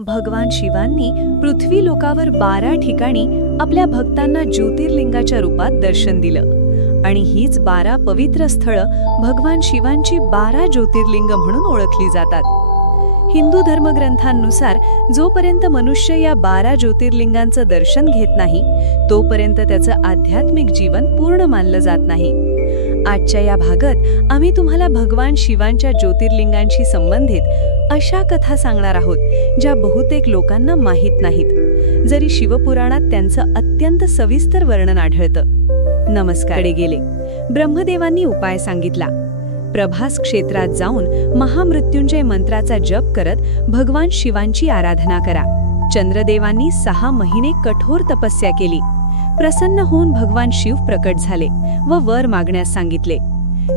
भगवान शिवांनी पृथ्वी लोकावर 12 ठिकाणी आपल्या भक्तांना ज्योतिर्लिंगाच्या रूपात दर्शन दिलं आणि हीच 12 पवित्र स्थळं भगवान शिवांची 12 ज्योतिर्लिंग म्हणून ओळखली जातात. हिंदू धर्मग्रंथांनुसार जोपर्यंत मनुष्य या 12 ज्योतिर्लिंगांचं दर्शन घेत नाही तोपर्यंत त्याचं आध्यात्मिक जीवन पूर्ण मानलं जात नाही. आजच्या या भागात आम्ही तुम्हाला भगवान शिवांच्या ज्योतिर्लिंगांशी संबंधित अशा कथा सांगणार आहोत ज्या बहुतेक लोकांना माहीत नाहीत, जरी शिवपुराणात त्यांचं अत्यंत सविस्तर वर्णन आढळतं. नमस्कार. गेले ब्रह्मदेवांनी उपाय सांगितला. प्रभास क्षेत्रात जाऊन महामृत्युंजय मंत्राचा जप करत भगवान शिवांची आराधना करा. चंद्रदेवांनी 6 महिने कठोर तपस्या केली. प्रसन्न होऊन भगवान शिव प्रकट झाले व वर मागण्यास सांगितले.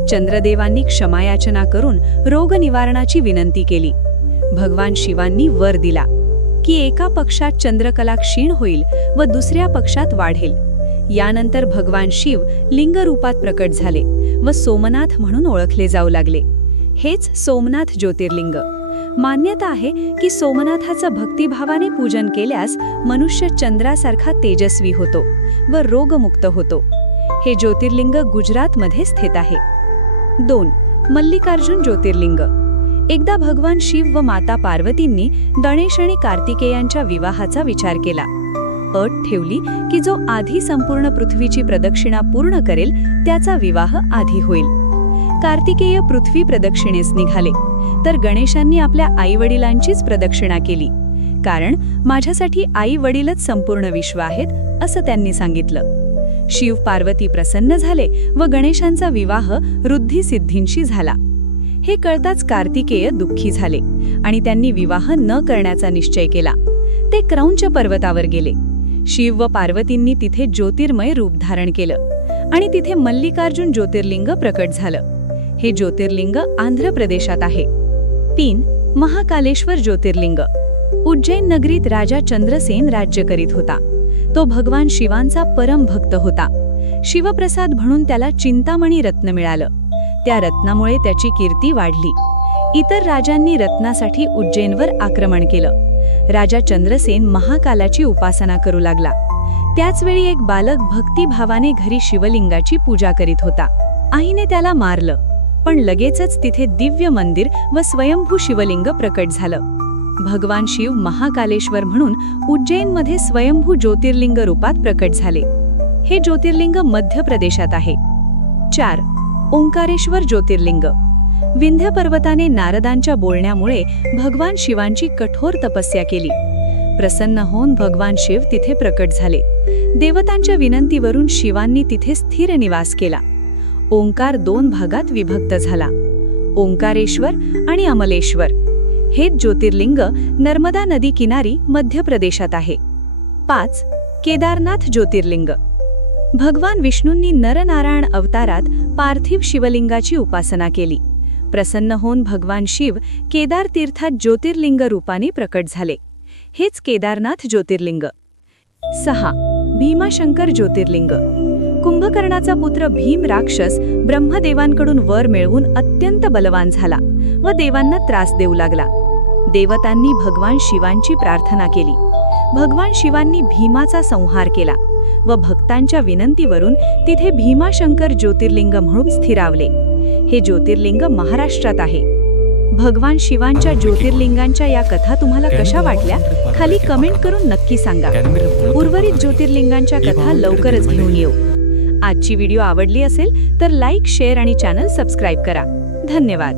चंद्रदेवांनी क्षमायाचना करून रोग निवारणाची विनंती केली. भगवान शिवांनी वर दिला की एका पक्षात चंद्रकला क्षीण होईल व दुसऱ्या पक्षात वाढेल. यानंतर भगवान शिव लिंग रूपात प्रकट झाले व सोमनाथ म्हणून ओळखले जाऊ लागले. हेच सोमनाथ ज्योतिर्लिंग. मान्यता आहे की सोमनाथाचं भक्तिभावाने पूजन केल्यास मनुष्य चंद्रासारखा तेजस्वी होतो व रोगमुक्त होतो. हे ज्योतिर्लिंग गुजरातमध्ये स्थित आहे. 2. मल्लिकार्जुन ज्योतिर्लिंग. एकदा भगवान शिव व माता पार्वतींनी गणेश आणि कार्तिकेयांच्या विवाहाचा विचार केला. अट ठेवली की जो आधी संपूर्ण पृथ्वीची प्रदक्षिणा पूर्ण करेल त्याचा विवाह आधी होईल. कार्तिकेय पृथ्वी प्रदक्षिणेस निघाले तर गणेशांनी आपल्या आईवडिलांचीच प्रदक्षिणा केली, कारण माझ्यासाठी आई-वडीलच संपूर्ण विश्व आहेत असं त्यांनी सांगितलं. शिव पार्वती प्रसन्न झाले व गणेशांचा विवाह ऋद्धी-सिद्धींशी झाला. हे कळताच कार्तिकेय दुःखी झाले आणि त्यांनी विवाह न करण्याचा निश्चय केला. ते क्रौंच पर्वतावर गेले. शिव व पार्वतींनी तिथे ज्योतिर्मय रूप धारण केलं आणि तिथे मल्लिकार्जुन ज्योतिर्लिंग प्रकट झालं. हे ज्योतिर्लिंग आंध्र प्रदेशात आहे. 3. महाकालेश्वर ज्योतिर्लिंग. उज्जैन नगरीत राजा चंद्रसेन राज्य करीत होता. तो भगवान शिवांचा परम भक्त होता. शिवप्रसाद म्हणून त्याला चिंतामणी रत्न मिळालं. त्या रत्नामुळे त्याची कीर्ती वाढली. इतर राजांनी रत्नासाठी उज्जैनवर आक्रमण केलं. राजा चंद्रसेन महाकालाची उपासना करू लागला. त्याचवेळी एक बालक भक्तिभावाने घरी शिवलिंगाची पूजा करीत होता. आईने त्याला मारलं, पण लगेचच तिथे दिव्य मंदिर व स्वयंभू शिवलिंग प्रकट झालं. भगवान शिव महाकालेश्वर म्हणून उज्जैनमध्ये स्वयंभू ज्योतिर्लिंग रूपात प्रकट झाले. हे ज्योतिर्लिंग मध्य प्रदेशात आहे. 4. ओंकारेश्वर ज्योतिर्लिंग. विंध्य पर्वताने नारदांच्या बोलण्यामुळे भगवान शिवांची कठोर तपस्या केली. प्रसन्न होऊन भगवान शिव तिथे प्रकट झाले. देवतांच्या विनंतीवरून शिवांनी तिथे स्थिर निवास केला. ओंकार 2 भागात विभक्त झाला, ओंकारेश्वर आणि अमलेश्वर. हे ज्योतिर्लिंग नर्मदा नदी किनारी मध्य प्रदेशात आहे. 5. केदारनाथ ज्योतिर्लिंग. भगवान विष्णूंनी नरनारायण अवतारात पार्थिव शिवलिंगाची उपासना केली. प्रसन्न होऊन भगवान शिव केदार तीर्थात ज्योतिर्लिंग रूपाने प्रकट झाले. हेच केदारनाथ ज्योतिर्लिंग. 6. भीमाशंकर ज्योतिर्लिंग. कुंभकर्णाचा पुत्र भीम राक्षस ब्रह्मदेवांकडून वर मिळवून अत्यंत बलवान झाला व देवांना त्रास देऊ लागला. देवतांनी भगवान शिवांची प्रार्थना केली. भगवान शिवांनी भीमाचा संहार केला व भक्तांच्या विनंतीवरून तिथे भीमाशंकर ज्योतिर्लिंग म्हणून स्थिरावले. हे ज्योतिर्लिंग महाराष्ट्रात आहे. भगवान शिवांच्या ज्योतिर्लिंगांच्या या कथा तुम्हाला कशा वाटल्या खाली कमेंट करून नक्की सांगा. उर्वरित ज्योतिर्लिंगांच्या कथा लवकरच घेऊन येऊ. आजची व्हिडिओ आवडली असेल तर लाईक, शेअर आणि चॅनल सबस्क्राईब करा. धन्यवाद.